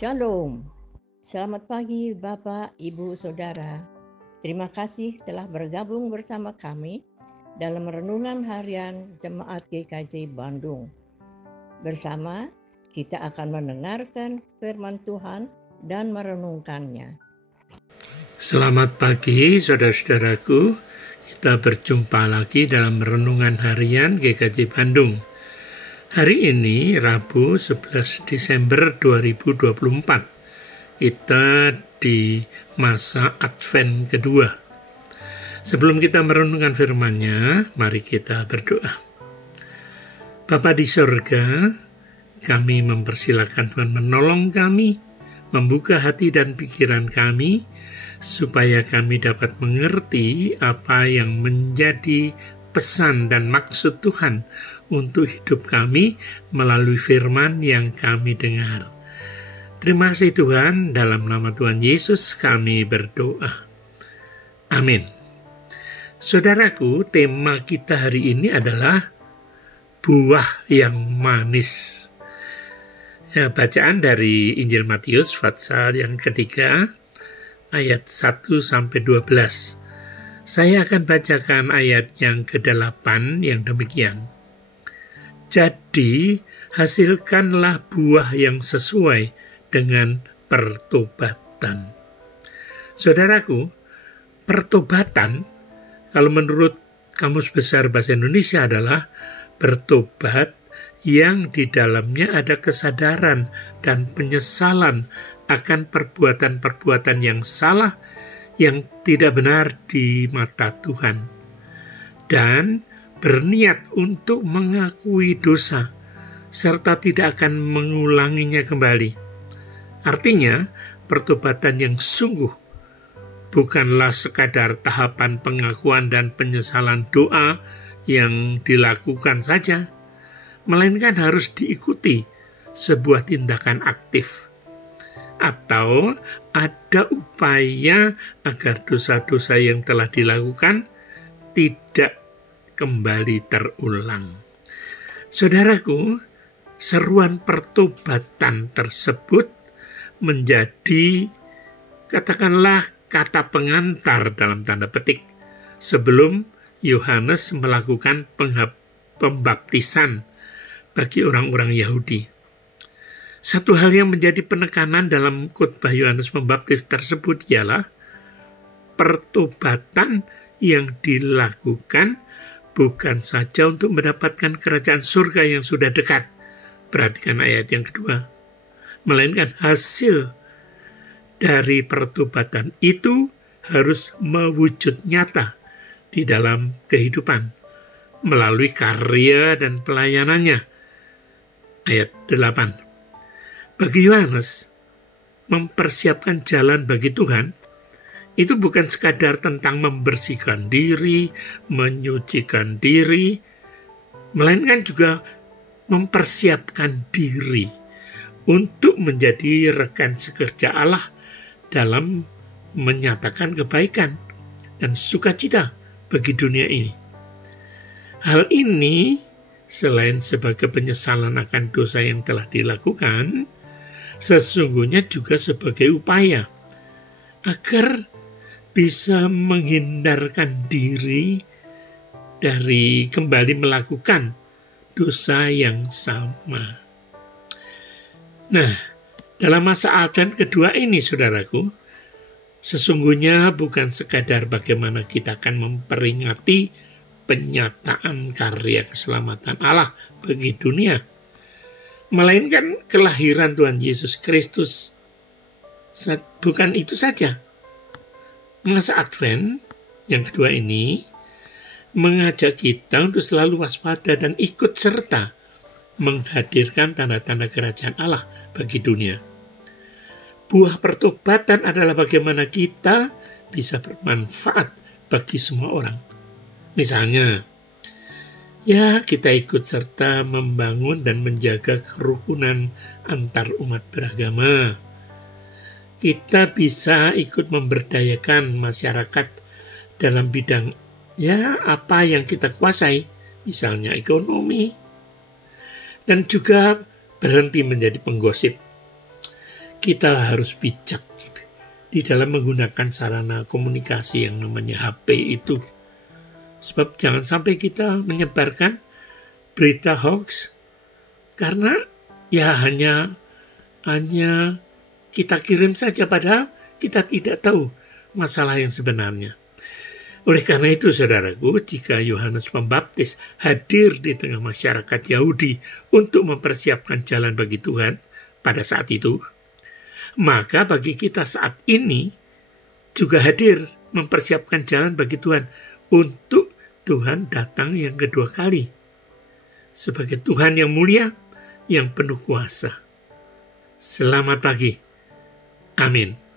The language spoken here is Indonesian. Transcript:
Shalom. Selamat pagi Bapak, Ibu, Saudara. Terima kasih telah bergabung bersama kami dalam renungan harian Jemaat GKJ Bandung. Bersama kita akan mendengarkan firman Tuhan dan merenungkannya. Selamat pagi saudara-saudaraku. Kita berjumpa lagi dalam renungan harian GKJ Bandung. Hari ini Rabu 11 Desember 2024. Kita di masa Advent kedua. Sebelum kita merenungkan firman-Nya, mari kita berdoa. Bapa di sorga, kami mempersilakan Tuhan menolong kami, membuka hati dan pikiran kami, supaya kami dapat mengerti apa yang menjadi pesan dan maksud Tuhan untuk hidup kami melalui firman yang kami dengar. Terima kasih Tuhan, dalam nama Tuhan Yesus kami berdoa. Amin. Saudaraku, tema kita hari ini adalah buah yang manis. Bacaan dari Injil Matius pasal yang ketiga, ayat 1-12. Saya akan bacakan ayat yang ke-8 yang demikian. Jadi, hasilkanlah buah yang sesuai dengan pertobatan. Saudaraku, pertobatan, kalau menurut Kamus Besar Bahasa Indonesia adalah bertobat yang di dalamnya ada kesadaran dan penyesalan akan perbuatan-perbuatan yang salah, yang tidak benar di mata Tuhan, dan berniat untuk mengakui dosa, serta tidak akan mengulanginya kembali. Artinya, pertobatan yang sungguh bukanlah sekadar tahapan pengakuan dan penyesalan doa yang dilakukan saja, melainkan harus diikuti sebuah tindakan aktif, atau ada upaya agar dosa-dosa yang telah dilakukan tidak kembali terulang. Saudaraku, seruan pertobatan tersebut menjadi, katakanlah, kata pengantar dalam tanda petik sebelum Yohanes melakukan pembaptisan bagi orang-orang Yahudi. Satu hal yang menjadi penekanan dalam khotbah Yohanes Pembaptis tersebut ialah pertobatan yang dilakukan bukan saja untuk mendapatkan kerajaan surga yang sudah dekat. Perhatikan ayat yang kedua. Melainkan hasil dari pertobatan itu harus mewujud nyata di dalam kehidupan melalui karya dan pelayanannya. Ayat 8. Bagi Yohanes, mempersiapkan jalan bagi Tuhan itu bukan sekadar tentang membersihkan diri, menyucikan diri, melainkan juga mempersiapkan diri untuk menjadi rekan sekerja Allah dalam menyatakan kebaikan dan sukacita bagi dunia ini. Hal ini, selain sebagai penyesalan akan dosa yang telah dilakukan, sesungguhnya juga sebagai upaya agar bisa menghindarkan diri dari kembali melakukan dosa yang sama. Nah, dalam masa Advent kedua ini, saudaraku, sesungguhnya bukan sekadar bagaimana kita akan memperingati penyataan karya keselamatan Allah bagi dunia, melainkan kelahiran Tuhan Yesus Kristus. Bukan itu saja. Masa Advent yang kedua ini mengajak kita untuk selalu waspada dan ikut serta menghadirkan tanda-tanda kerajaan Allah bagi dunia. Buah pertobatan adalah bagaimana kita bisa bermanfaat bagi semua orang. Misalnya, kita ikut serta membangun dan menjaga kerukunan antar umat beragama. Kita bisa ikut memberdayakan masyarakat dalam bidang apa yang kita kuasai, misalnya ekonomi, dan juga berhenti menjadi penggosip. kita harus bijak di dalam menggunakan sarana komunikasi yang namanya HP itu. Sebab jangan sampai kita menyebarkan berita hoax karena ya hanya kita kirim saja, padahal kita tidak tahu masalah yang sebenarnya. Oleh karena itu, saudaraku, jika Yohanes Pembaptis hadir di tengah masyarakat Yahudi untuk mempersiapkan jalan bagi Tuhan pada saat itu, maka bagi kita saat ini juga hadir mempersiapkan jalan bagi Tuhan untuk Tuhan datang yang kedua kali sebagai Tuhan yang mulia, yang penuh kuasa. Selamat pagi. Amin.